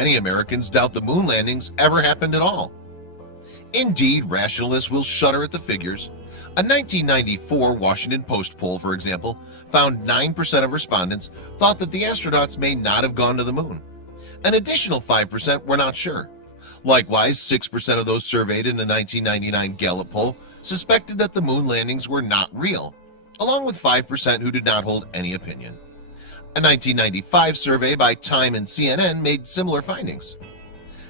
many Americans doubt the moon landings ever happened at all. Indeed, rationalists will shudder at the figures. A 1994 Washington Post poll, for example, found 9% of respondents thought that the astronauts may not have gone to the moon. An additional 5% were not sure. Likewise, 6% of those surveyed in a 1999 Gallup poll suspected that the moon landings were not real, along with 5% who did not hold any opinion. A 1995 survey by Time and CNN made similar findings.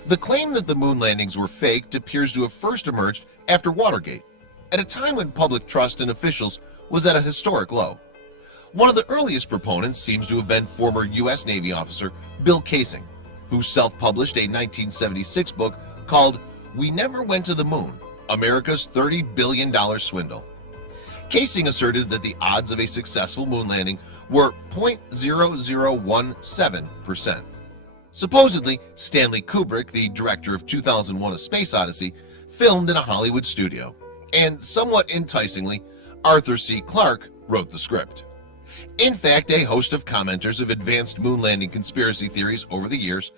The claim that the moon landings were faked appears to have first emerged after Watergate, at a time when public trust in officials was at a historic low. One of the earliest proponents seems to have been former U.S. Navy officer Bill Casing, who self-published a 1976 book called We Never Went to the Moon, America's $30 Billion Swindle. Casing asserted that the odds of a successful moon landing were 0.0017%. Supposedly, Stanley Kubrick, the director of 2001: A Space Odyssey, filmed in a Hollywood studio, and somewhat enticingly, Arthur C. Clarke wrote the script. In fact, a host of commenters have advanced moon landing conspiracy theories over the years.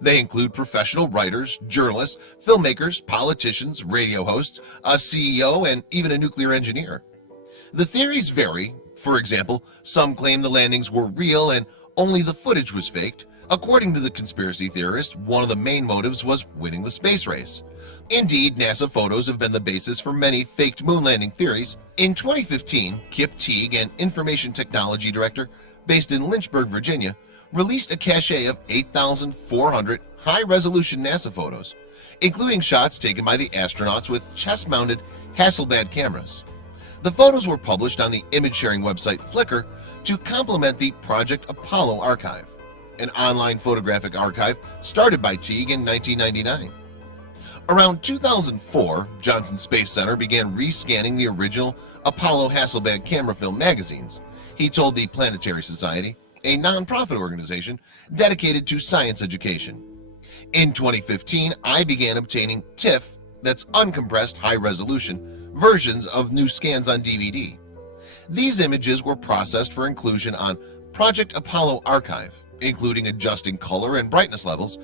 They include professional writers, journalists, filmmakers, politicians, radio hosts, a CEO, and even a nuclear engineer. The theories vary. For example, some claim the landings were real and only the footage was faked. According to the conspiracy theorists, one of the main motives was winning the space race. Indeed, NASA photos have been the basis for many faked moon landing theories. In 2015, Kip Teague, an information technology director based in Lynchburg, Virginia, released a cache of 8,400 high-resolution NASA photos, including shots taken by the astronauts with chest-mounted Hasselblad cameras. The photos were published on the image-sharing website Flickr to complement the Project Apollo archive, an online photographic archive started by Teague in 1999. Around 2004, Johnson Space Center began rescanning the original Apollo Hasselblad camera film magazines, he told the Planetary Society, a non-profit organization dedicated to science education. In 2015, I began obtaining TIFF, that's uncompressed high-resolution, versions of new scans on DVD. These images were processed for inclusion on Project Apollo Archive, including adjusting color and brightness levels,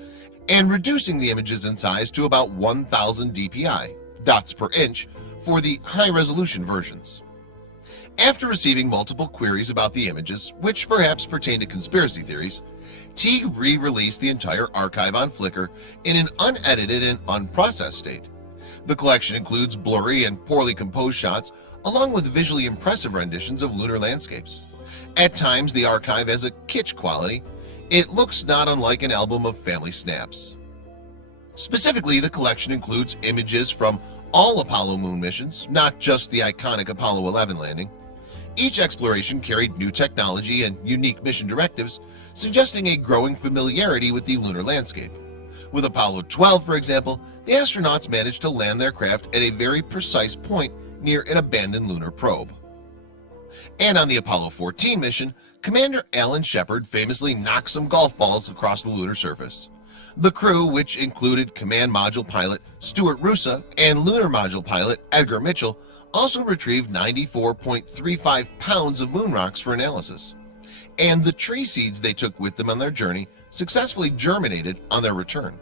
and reducing the images in size to about 1,000 dpi, dots per inch, for the high-resolution versions. After receiving multiple queries about the images, which perhaps pertain to conspiracy theories, Teague re-released the entire archive on Flickr in an unedited and unprocessed state. The collection includes blurry and poorly composed shots, along with visually impressive renditions of lunar landscapes. At times, the archive has a kitsch quality. It looks not unlike an album of family snaps. Specifically, the collection includes images from all Apollo moon missions, not just the iconic Apollo 11 landing. Each exploration carried new technology and unique mission directives, suggesting a growing familiarity with the lunar landscape. With Apollo 12, for example, the astronauts managed to land their craft at a very precise point near an abandoned lunar probe. And on the Apollo 14 mission, Commander Alan Shepard famously knocked some golf balls across the lunar surface. The crew, which included Command Module pilot Stuart Roosa and Lunar Module pilot Edgar Mitchell, also retrieved 94.35 pounds of moon rocks for analysis. And the tree seeds they took with them on their journey successfully germinated on their return.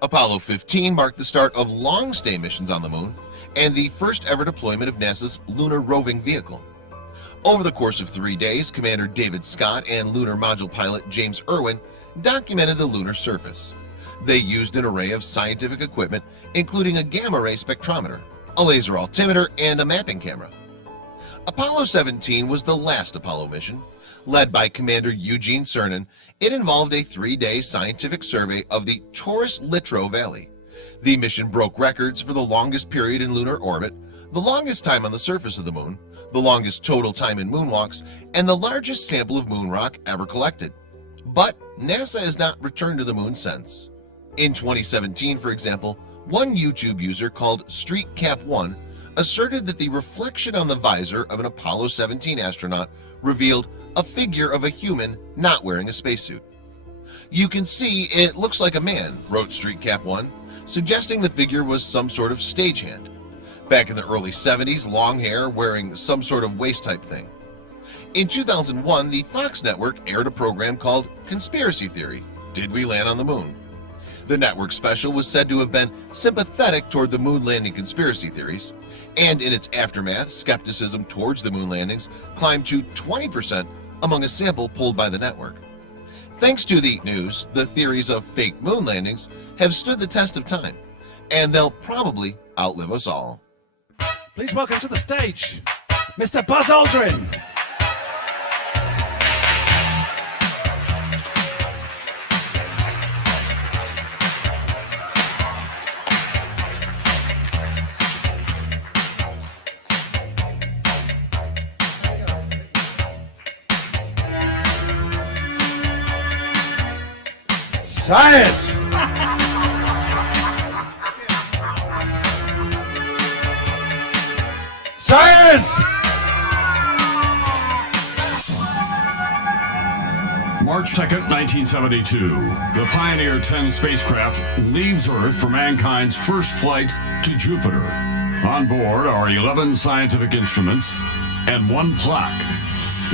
Apollo 15 marked the start of long-stay missions on the moon and the first ever deployment of NASA's lunar roving vehicle. Over the course of 3 days, Commander David Scott and Lunar Module pilot James Irwin documented the lunar surface. They used an array of scientific equipment, including a gamma-ray spectrometer, a laser altimeter, and a mapping camera. Apollo 17 was the last Apollo mission. Led by Commander Eugene Cernan, it involved a 3-day scientific survey of the Taurus-Littrow Valley. The mission broke records for the longest period in lunar orbit, the longest time on the surface of the moon, the longest total time in moonwalks, and the largest sample of moon rock ever collected. But NASA has not returned to the moon since. In 2017, for example, one YouTube user called StreetCap1 asserted that the reflection on the visor of an Apollo 17 astronaut revealed a figure of a human not wearing a spacesuit. "You can see it looks like a man," wrote StreetCap1, suggesting the figure was some sort of stagehand. Back in the early 70s, long hair, wearing some sort of waist-type thing. In 2001, the Fox network aired a program called Conspiracy Theory, Did we land on the moon? The network special was said to have been sympathetic toward the moon landing conspiracy theories, and in its aftermath, skepticism towards the moon landings climbed to 20% among a sample pulled by the network. Thanks to the news, the theories of fake moon landings have stood the test of time, and they'll probably outlive us all. Please welcome to the stage, Mr. Buzz Aldrin. Science! Science! March 2nd, 1972. The Pioneer 10 spacecraft leaves Earth for mankind's first flight to Jupiter. On board are 11 scientific instruments and 1 plaque.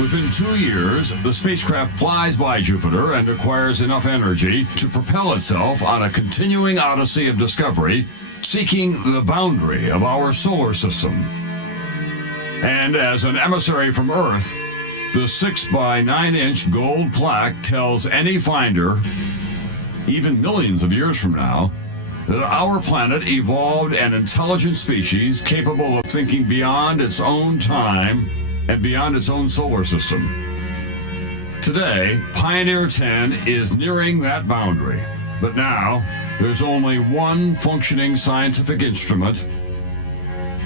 Within 2 years, the spacecraft flies by Jupiter and acquires enough energy to propel itself on a continuing odyssey of discovery, seeking the boundary of our solar system. And as an emissary from Earth, the 6 by 9-inch gold plaque tells any finder, even millions of years from now, that our planet evolved an intelligent species capable of thinking beyond its own time and beyond its own solar system. Today, Pioneer 10 is nearing that boundary, but now there's only one functioning scientific instrument.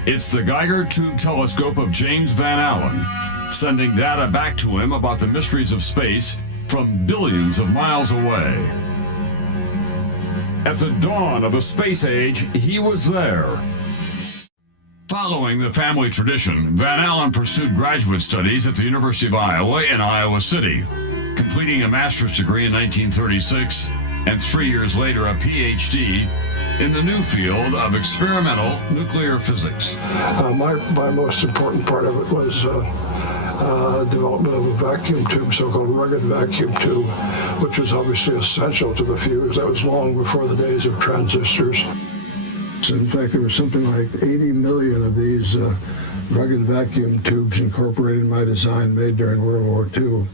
It's the Geiger Tube Telescope of James Van Allen, sending data back to him about the mysteries of space from billions of miles away. At the dawn of the space age, he was there. Following the family tradition, Van Allen pursued graduate studies at the University of Iowa in Iowa City, completing a master's degree in 1936 and 3 years later a PhD in the new field of experimental nuclear physics. My most important part of it was development of a vacuum tube, so-called rugged vacuum tube, which was obviously essential to the fuse. That was long before the days of transistors. In fact, there was something like 80 million of these rugged vacuum tubes incorporated in my design made during World War II.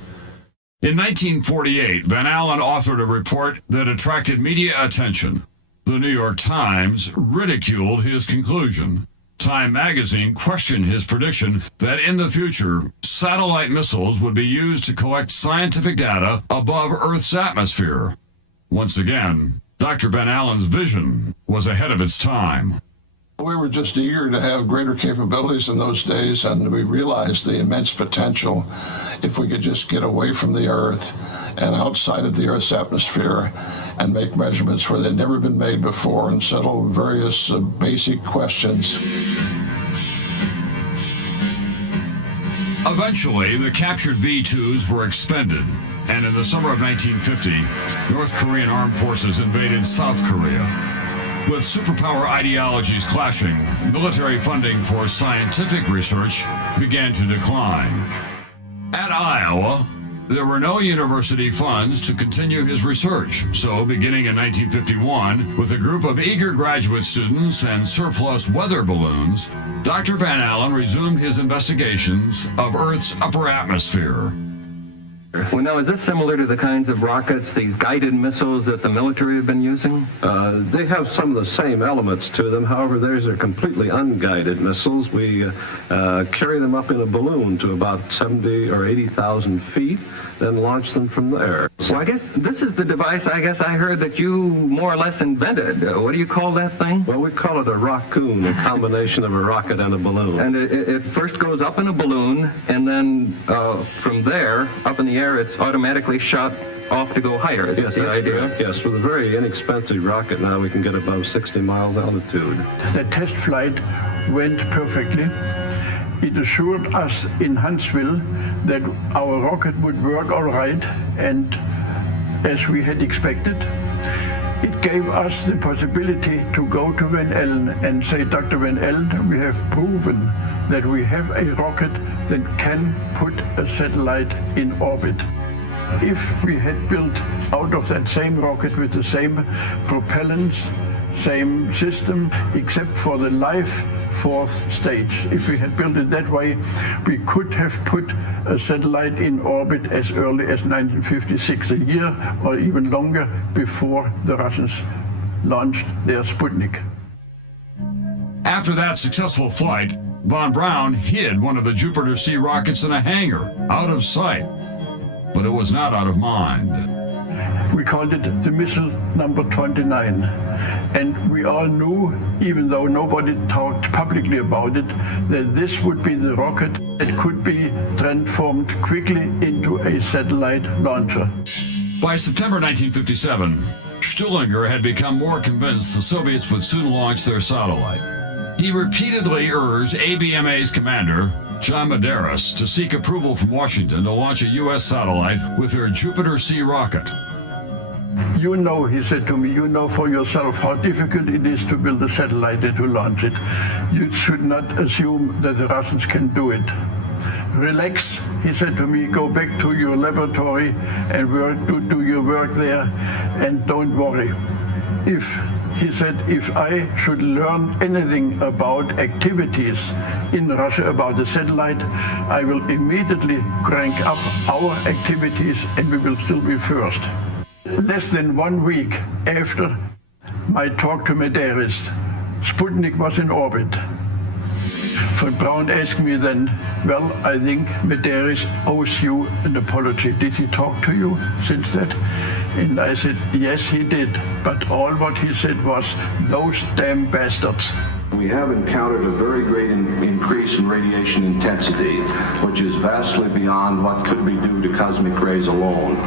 In 1948, Van Allen authored a report that attracted media attention. The New York Times ridiculed his conclusion. Time magazine questioned his prediction that in the future, satellite missiles would be used to collect scientific data above Earth's atmosphere. Once again, Dr. Van Allen's vision was ahead of its time. We were just eager to have greater capabilities in those days, and we realized the immense potential if we could just get away from the Earth and outside of the Earth's atmosphere and make measurements where they'd never been made before and settle various basic questions. Eventually, the captured V-2s were expended, and in the summer of 1950, North Korean armed forces invaded South Korea. With superpower ideologies clashing, military funding for scientific research began to decline. At Iowa, there were no university funds to continue his research, so beginning in 1951, with a group of eager graduate students and surplus weather balloons, Dr. Van Allen resumed his investigations of Earth's upper atmosphere. Well, now, is this similar to the kinds of rockets, these guided missiles that the military have been using? They have some of the same elements to them. However, theirs are completely unguided missiles. We carry them up in a balloon to about 70 or 80,000 feet, then launch them from there. So I guess this is the device I heard that you more or less invented. What do you call that thing? Well, we call it a rockoon, a combination of a rocket and a balloon. And it first goes up in a balloon, and then from there, up in the air, it's automatically shot off to go higher. Is that the idea? Correct. Yes, with a very inexpensive rocket now, we can get above 60 miles altitude. The test flight went perfectly. It assured us in Huntsville that our rocket would work all right, and as we had expected. It gave us the possibility to go to Van Allen and say, Dr. Van Allen, we have proven that we have a rocket that can put a satellite in orbit. If we had built out of that same rocket with the same propellants, same system, except for the life fourth stage, if we had built it that way, we could have put a satellite in orbit as early as 1956, a year or even longer before the Russians launched their Sputnik. After that successful flight, von Braun hid one of the Jupiter-C rockets in a hangar, out of sight. But it was not out of mind. We called it the missile number 29. And we all knew, even though nobody talked publicly about it, that this would be the rocket that could be transformed quickly into a satellite launcher. By September 1957, Stullinger had become more convinced the Soviets would soon launch their satellite. He repeatedly urged ABMA's commander, John Medeiros, to seek approval from Washington to launch a U.S. satellite with their Jupiter-C rocket. You know, he said to me, you know for yourself how difficult it is to build a satellite and to launch it. You should not assume that the Russians can do it. Relax, he said to me, go back to your laboratory and do your work there, and don't worry. He said, if I should learn anything about activities in Russia about the satellite, I will immediately crank up our activities and we will still be first. Less than 1 week after my talk to Medeiros, Sputnik was in orbit. Von Braun asked me then, well, I think Medeiros owes you an apology. Did he talk to you since that? And I said, yes, he did. But all what he said was, those damn bastards. We have encountered a very great increase in radiation intensity, which is vastly beyond what could be due to cosmic rays alone.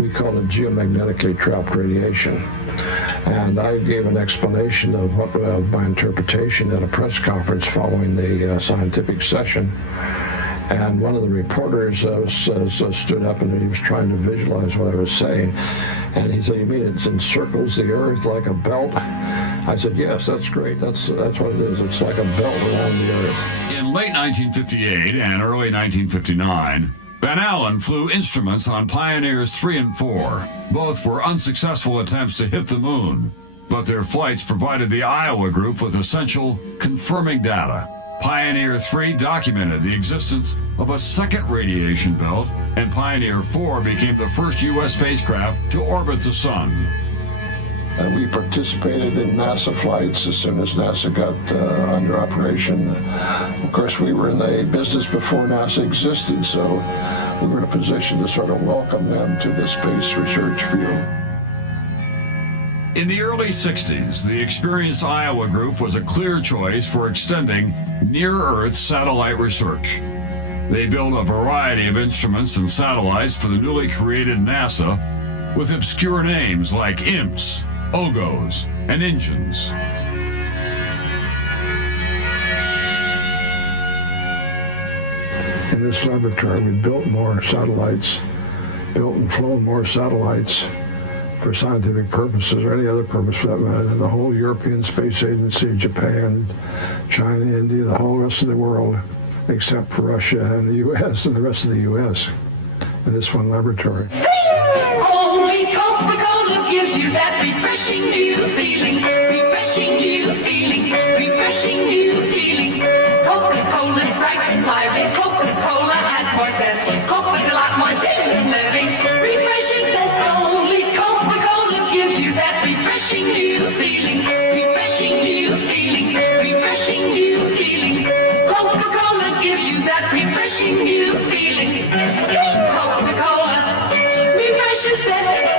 We call it geomagnetically trapped radiation. And I gave an explanation of what my interpretation at a press conference following the scientific session. And one of the reporters stood up and he was trying to visualize what I was saying. And he said, you mean it encircles the Earth like a belt? I said, yes, that's great. That's what it is. It's like a belt around the Earth. In late 1958 and early 1959, Van Allen flew instruments on Pioneers 3 and 4. Both were unsuccessful attempts to hit the moon, but their flights provided the Iowa group with essential confirming data. Pioneer 3 documented the existence of a second radiation belt, and Pioneer 4 became the first U.S. spacecraft to orbit the sun. We participated in NASA flights as soon as NASA got under operation. Of course, we were in the business before NASA existed, so we were in a position to sort of welcome them to the space research field. In the early 60s, the experienced Iowa group was a clear choice for extending near-Earth satellite research. They built a variety of instruments and satellites for the newly created NASA with obscure names like IMPs, OGOs, and engines. In this laboratory, we built more satellites, built and flown more satellites for scientific purposes or any other purpose for that matter than the whole European Space Agency, Japan, China, India, the whole rest of the world, except for Russia and the U.S. and the rest of the U.S. in this one laboratory. Only Coca-Cola gives you that refreshing new feeling, refreshing new feeling, refreshing new feeling. Coca-Cola is bright and lively. Coca-Cola has more zest. Coke with a lot more zest and living. Refreshing zest. Only Coca-Cola gives you that refreshing new feeling, refreshing new feeling, refreshing new feeling. Coca-Cola gives you that refreshing new feeling. Coca-Cola refreshes zest.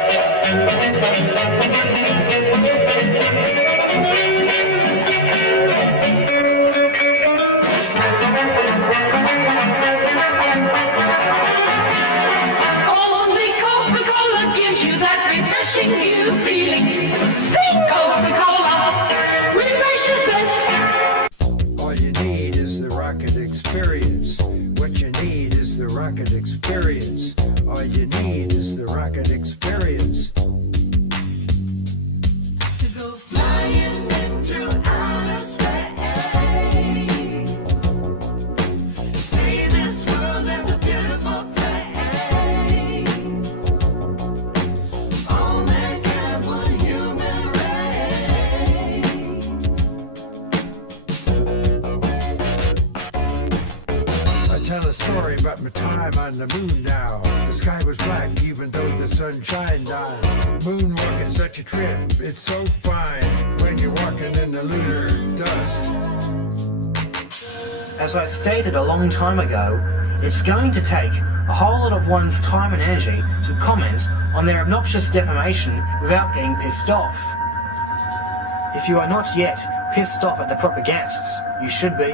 sorry about my time on the moon now. The sky was black even though the sun shined on. Moonwalking such a trip, it's so fine when you're walking in the lunar dust. As I stated a long time ago, it's going to take a whole lot of one's time and energy to comment on their obnoxious defamation without getting pissed off. If you are not yet pissed off at the proper guests, you should be.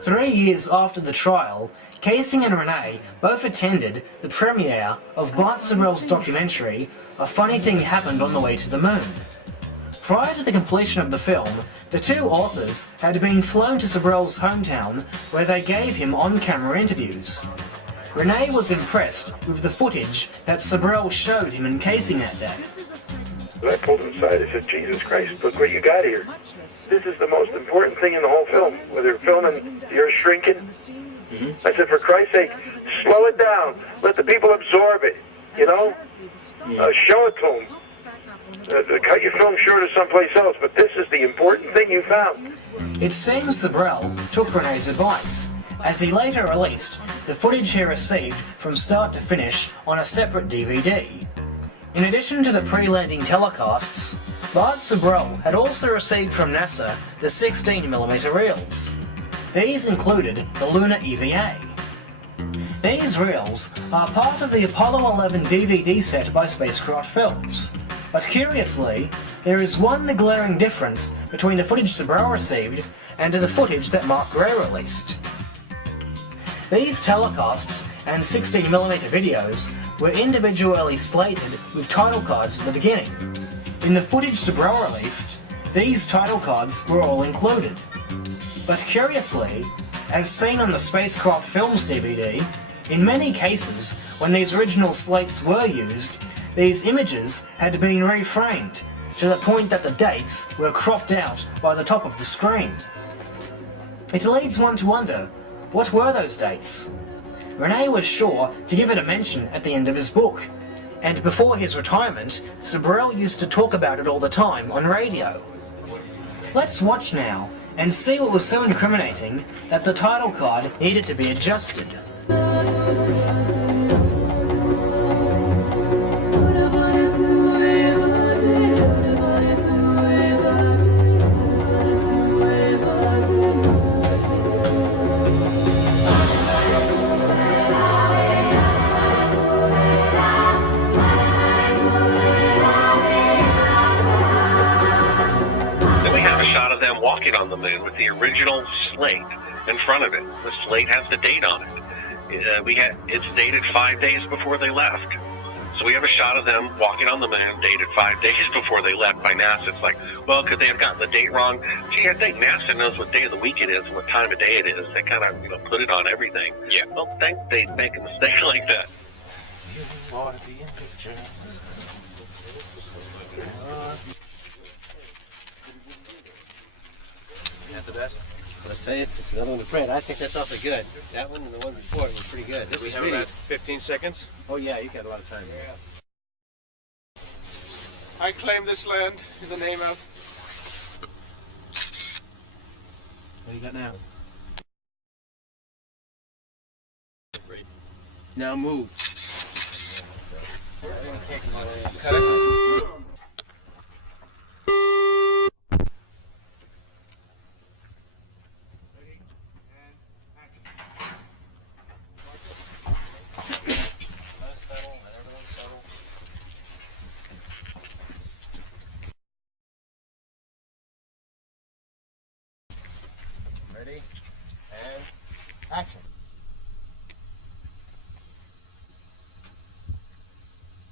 3 years after the trial, Casey and Renee both attended the premiere of Bart Sorrell's documentary, A Funny Thing Happened on the Way to the Moon. Prior to the completion of the film, the two authors had been flown to Sorrell's hometown where they gave him on-camera interviews. Renee was impressed with the footage that Sorrell showed him and Casey that day. I pulled him aside. I said, Jesus Christ, look what you got here. This is the most important thing in the whole film. Whether you're filming, you're shrinking. I said, for Christ's sake, slow it down. Let the people absorb it, you know? Show it to them. Cut your film short of someplace else, but this is the important thing you found. It seems Sorrell took Renee's advice, as he later released the footage he received from start to finish on a separate DVD. In addition to the pre-landing telecasts, Bart Sorrell had also received from NASA the 16mm reels. These included the lunar EVA. These reels are part of the Apollo 11 DVD set by Spacecraft Films. But curiously, there is one glaring difference between the footage Sorrell received and the footage that Mark Gray released. These telecasts and 16mm videos were individually slated with title cards at the beginning. In the footage Sorrell released, these title cards were all included. But curiously, as seen on the Spacecraft Films DVD, in many cases, when these original slates were used, these images had been reframed to the point that the dates were cropped out by the top of the screen. It leads one to wonder, what were those dates? Renee was sure to give it a mention at the end of his book, and before his retirement, Sorrell used to talk about it all the time on radio. Let's watch now and see what was so incriminating that the title card needed to be adjusted. Walking on the moon with the original slate in front of it. The slate has the date on it. It's dated 5 days before they left. So we have a shot of them walking on the moon dated 5 days before they left by NASA. It's like, well, could they have gotten the date wrong? Gee, I think NASA knows what day of the week it is and what time of day it is. They kind of, put it on everything. Yeah. Well, think they'd make a mistake like that. Not the best. Let's say it's another one to print. I think that's awfully good. That one and the one before it was pretty good. This is have really... about 15 seconds. Oh yeah, you got a lot of time there. I claim this land in the name of... What do you got now? Now move. Cut it. Ready? And action.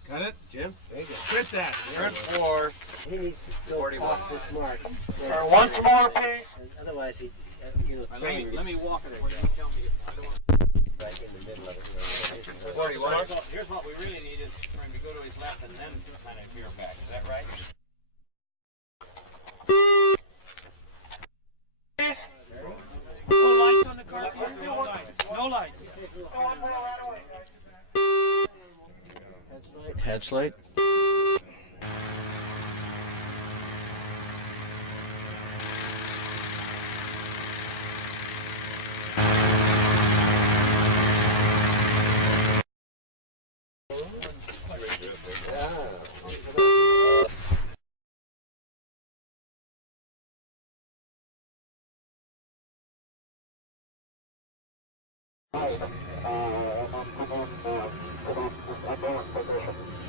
Got it? Jim? There you go. Quit that. Print four. He needs to go off this mark. Or once more, please. Otherwise, he, let me walk it. Right in the middle of it. 41. Here's what we really need is for him to go to his left and then kind of veer back. Is that right? No lights on the car. No lights. Headlight.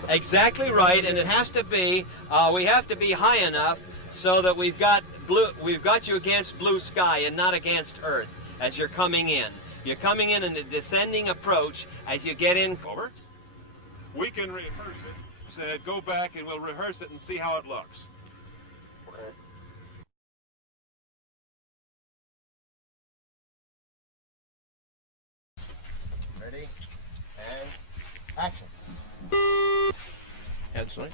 Exactly right, and it has to be. We have to be high enough so that we've got you against blue sky and not against Earth as you're coming in. You're coming in a descending approach as you get in. Over. We can rehearse it. Said go back and we'll rehearse it and see how it looks. Okay. Ready? And action. Head swing.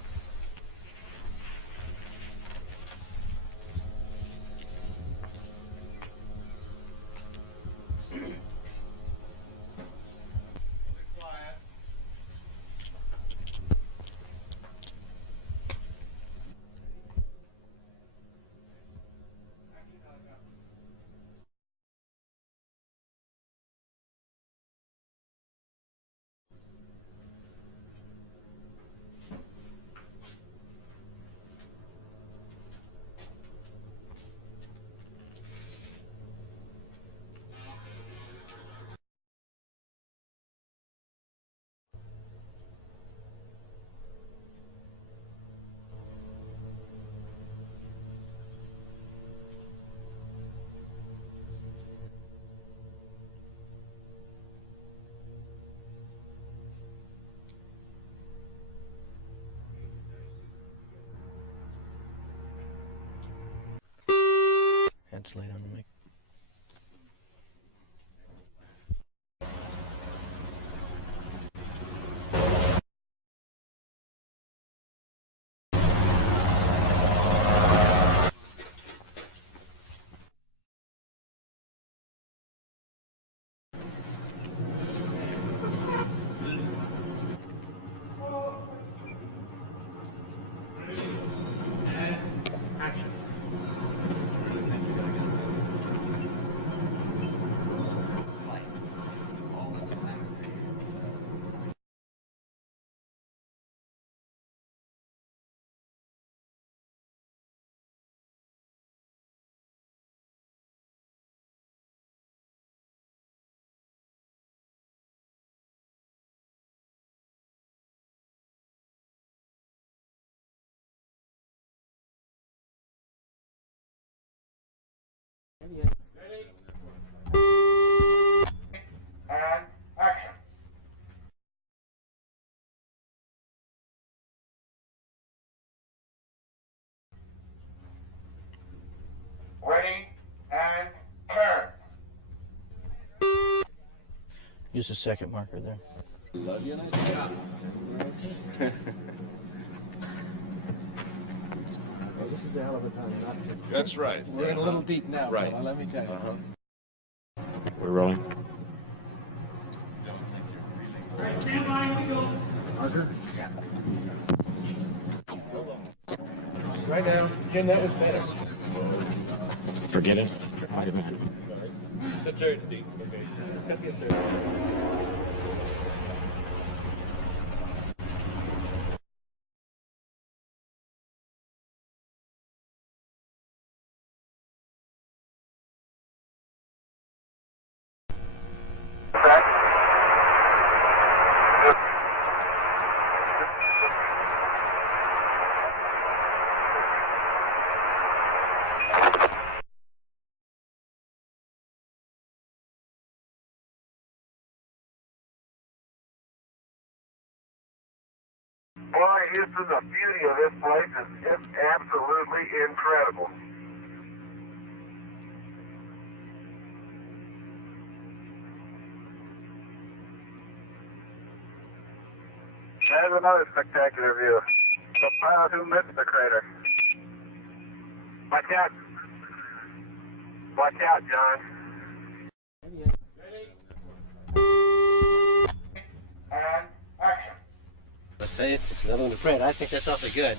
Heads laid on the mic. Ready? And action. Ready and turn. Use the second marker there. Love you, Well, this is a hell of a time not to. That's right. We're in a little deep now, Right. fella, let me tell you. We're rolling. Stand by, we go. Marker? Right now, Jim, that was better. Forget it. Wait a minute. That's very deep. Okay. Let's get there. Boy, Houston, the beauty of this place is just absolutely incredible. There's another spectacular view. The pilot who missed the crater. Watch out. Watch out, John. And action. Let's say it's another one to print. I think that's awfully good.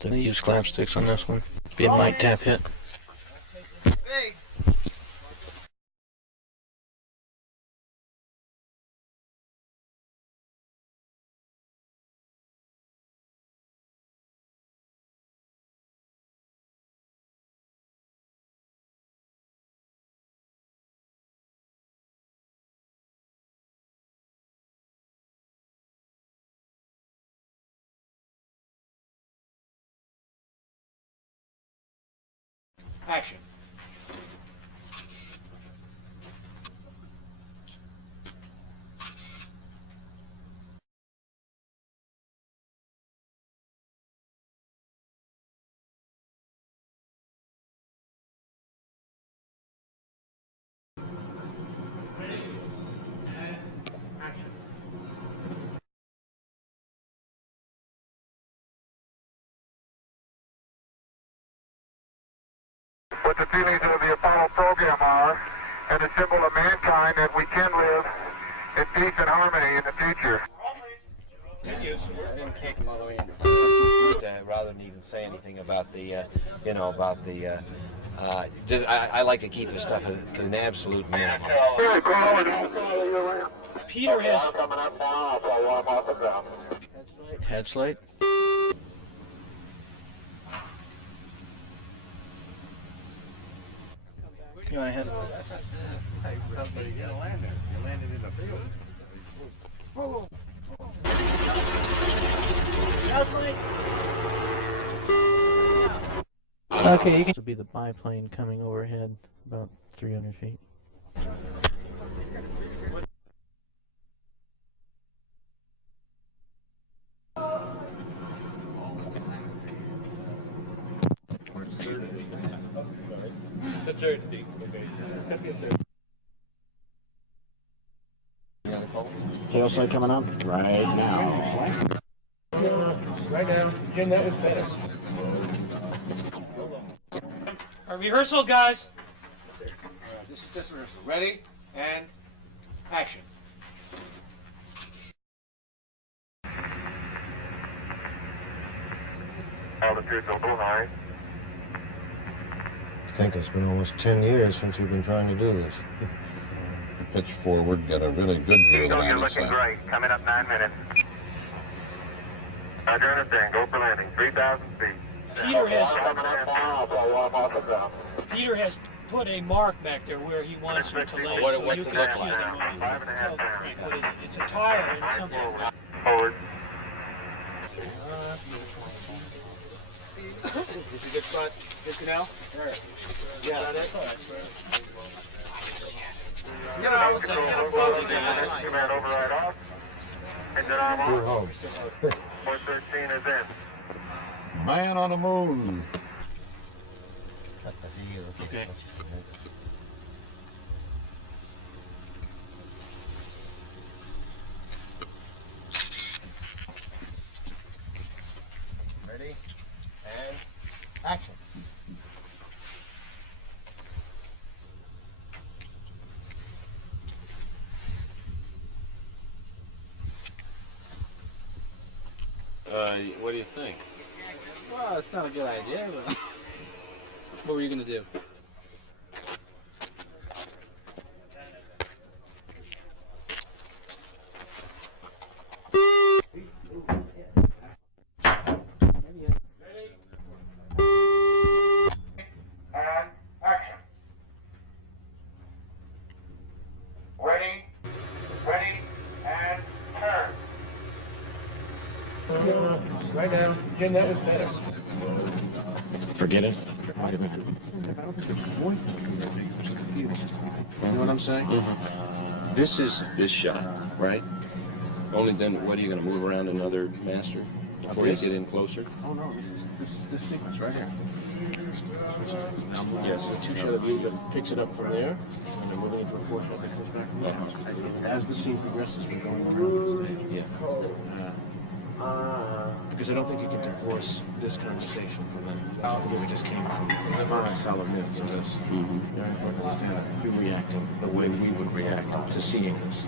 Did they use clamp sticks on this one? Be a might tap hit. Hey. action. What the feelings of the Apollo program are, and a symbol of mankind that we can live in peace and harmony in the future. I didn't kick him all the way inside. Rather than even say anything about the, just I like to keep this stuff to an absolute minimum. Peter has... Head light. You want to head? You landed in the field. Okay, you can... This will be the biplane coming overhead about 300 feet. Certainty. Tail sight coming up right now. Right now. Again, that was better. Our rehearsal, guys. This is just rehearsal. Ready? And action. Altitude double high. I think it's been almost 10 years since we've been trying to do this. Pitch forward, get a really good view of the Eagle, you're landing looking site. great. Coming up 9 minutes. Roger, understand. Go for landing. 3,000 feet. Peter has... Coming up now. I'll warm off the ground. Peter has put a mark back there where he wants you to land, What's so you it can look cue like? them on. 5.5 Frank, what is it? It's a tire and something. Forward. This is a good spot. Good to know? Yeah, that's all right. Command override off. Engine arm off. We're home. 413 is in. Man on the moon. Okay. Ready? And action. What do you think? Well, it's not a good idea, but... What were you going to do? And action. Ready, and turn. Right now. Again, that was better. Forget it. I don't think there's voices in there because it's confusing. You know what I'm saying? This is this shot, right? Only then, what are you going to move around another master before you get in closer? Oh no, this is this sequence right here. Yes. So two shot of you that picks it up from there, and then moving into a four shot that comes back from there. It's as the scene progresses, we're going around the stage. Yeah. Because I don't think you can divorce this conversation from that. We just came from my solid minutes of this. Very important is to have you reacting the way we would react to seeing this.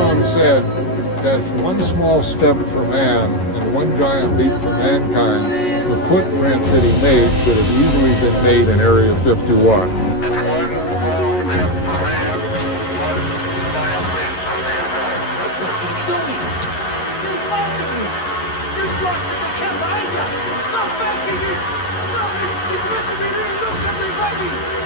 Armstrong said, "That's one small step for man and one giant leap for mankind," the footprint that he made could have easily been made in Area 51. Stop backing it! Stop it! Look at me! Look, everybody!